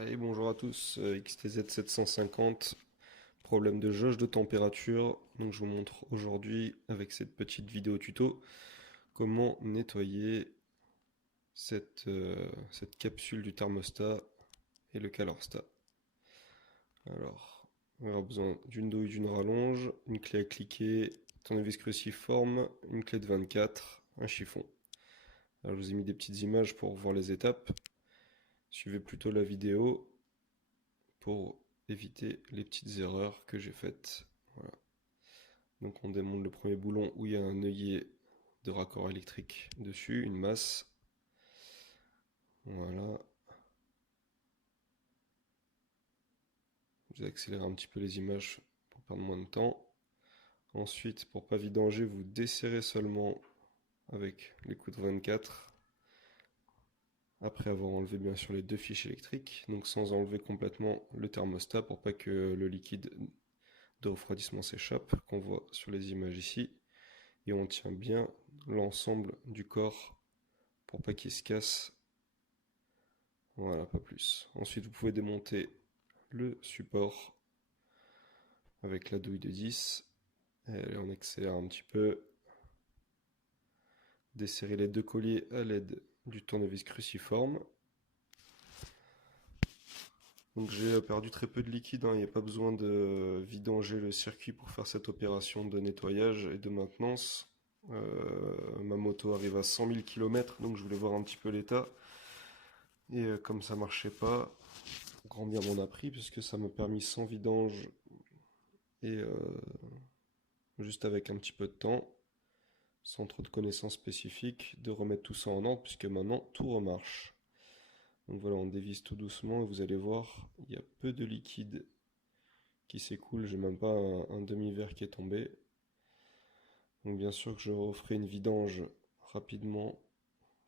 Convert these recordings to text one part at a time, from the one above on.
Allez, bonjour à tous, XTZ 750, problème de jauge de température. Donc je vous montre aujourd'hui avec cette petite vidéo tuto comment nettoyer cette capsule du thermostat et le calorstat. Alors, on aura besoin d'une douille, d'une rallonge, une clé à cliquer, tournevis cruciforme, une clé de 24, un chiffon. Alors je vous ai mis des petites images pour voir les étapes. Suivez plutôt la vidéo pour éviter les petites erreurs que j'ai faites. Voilà. Donc on démonte le premier boulon où il y a un œillet de raccord électrique dessus, une masse. Voilà. Vous accélérez un petit peu les images pour perdre moins de temps. Ensuite, pour pas vidanger, vous desserrez seulement avec les coudes 24. Après avoir enlevé bien sûr les deux fiches électriques, donc sans enlever complètement le thermostat pour pas que le liquide de refroidissement s'échappe, qu'on voit sur les images ici. Et on tient bien l'ensemble du corps pour pas qu'il se casse. Voilà, pas plus. Ensuite, vous pouvez démonter le support avec la douille de 10. Et on accélère un petit peu. Desserrer les deux colliers à l'aide du tournevis cruciforme. Donc j'ai perdu très peu de liquide, hein. Il n'y a pas besoin de vidanger le circuit pour faire cette opération de nettoyage et de maintenance. Ma moto arrive à 100 000 km, donc je voulais voir un petit peu l'état. Et comme ça marchait pas, grand bien m'en a pris, puisque ça m'a permis sans vidange et juste avec un petit peu de temps, sans trop de connaissances spécifiques, de remettre tout ça en ordre, puisque maintenant tout remarche. Donc voilà, on dévisse tout doucement et vous allez voir, il y a peu de liquide qui s'écoule, j'ai même pas un demi-verre qui est tombé. Donc bien sûr que je referai une vidange rapidement,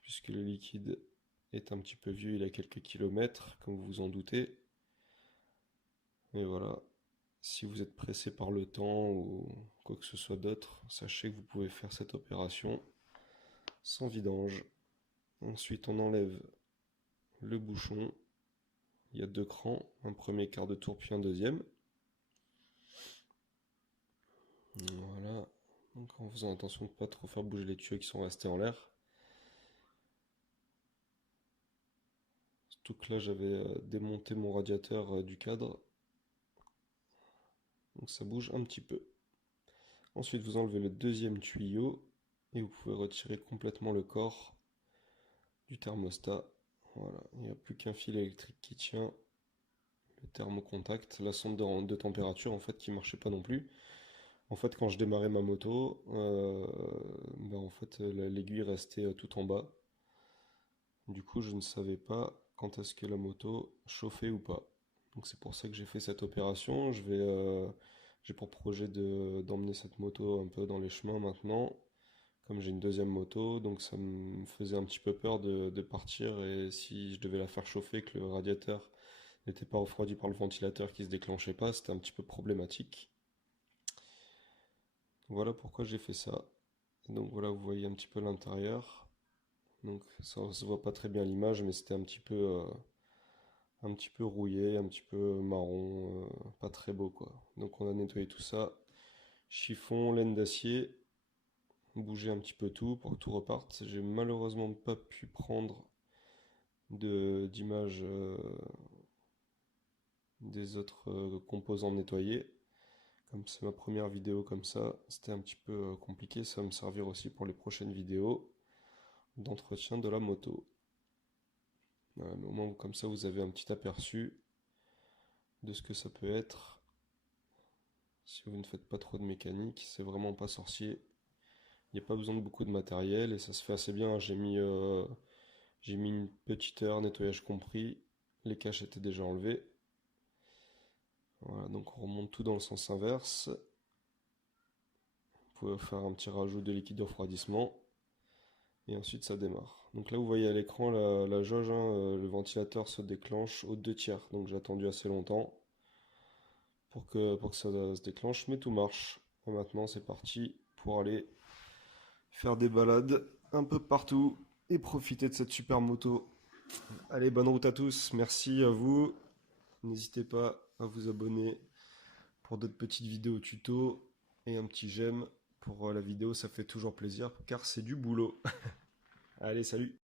puisque le liquide est un petit peu vieux, il a quelques kilomètres, comme vous vous en doutez. Et voilà, si vous êtes pressé par le temps ou quoi que ce soit d'autre, sachez que vous pouvez faire cette opération sans vidange. Ensuite, on enlève le bouchon. Il y a deux crans, un premier quart de tour puis un deuxième. Voilà, donc en faisant attention de ne pas trop faire bouger les tuyaux qui sont restés en l'air. Surtout que là, j'avais démonté mon radiateur du cadre, donc ça bouge un petit peu. Ensuite, vous enlevez le deuxième tuyau et vous pouvez retirer complètement le corps du thermostat. Voilà, il n'y a plus qu'un fil électrique qui tient, le thermocontact, la sonde de température en fait qui marchait pas non plus. En fait, quand je démarrais ma moto, ben, en fait, l'aiguille restait tout en bas. Du coup, je ne savais pas quand est-ce que la moto chauffait ou pas. Donc c'est pour ça que j'ai fait cette opération. J'ai pour projet d'emmener cette moto un peu dans les chemins maintenant, comme j'ai une deuxième moto, donc ça me faisait un petit peu peur de partir et si je devais la faire chauffer, que le radiateur n'était pas refroidi par le ventilateur qui se déclenchait pas, c'était un petit peu problématique. Voilà pourquoi j'ai fait ça. Donc voilà, vous voyez un petit peu l'intérieur. Donc ça se voit pas très bien à l'image, mais c'était un petit peu rouillé, un petit peu marron, pas très beau quoi. Donc on a nettoyé tout ça. Chiffon, laine d'acier, bouger un petit peu tout pour que tout reparte. J'ai malheureusement pas pu prendre d'images des autres composants nettoyés. Comme c'est ma première vidéo comme ça, c'était un petit peu compliqué. Ça va me servir aussi pour les prochaines vidéos d'entretien de la moto. Voilà, mais au moins comme ça vous avez un petit aperçu de ce que ça peut être. Si vous ne faites pas trop de mécanique, c'est vraiment pas sorcier. Il n'y a pas besoin de beaucoup de matériel et ça se fait assez bien. J'ai mis une petite heure, nettoyage compris. Les caches étaient déjà enlevées. Voilà, donc on remonte tout dans le sens inverse. Vous pouvez faire un petit rajout de liquide de refroidissement. Et ensuite ça démarre. Donc là vous voyez à l'écran la jauge, hein, le ventilateur se déclenche aux deux tiers. Donc j'ai attendu assez longtemps pour que ça se déclenche, mais tout marche. Et maintenant c'est parti pour aller faire des balades un peu partout et profiter de cette super moto. Allez, bonne route à tous. Merci à vous. N'hésitez pas à vous abonner pour d'autres petites vidéos tuto et un petit j'aime pour la vidéo, ça fait toujours plaisir car c'est du boulot. Allez, salut!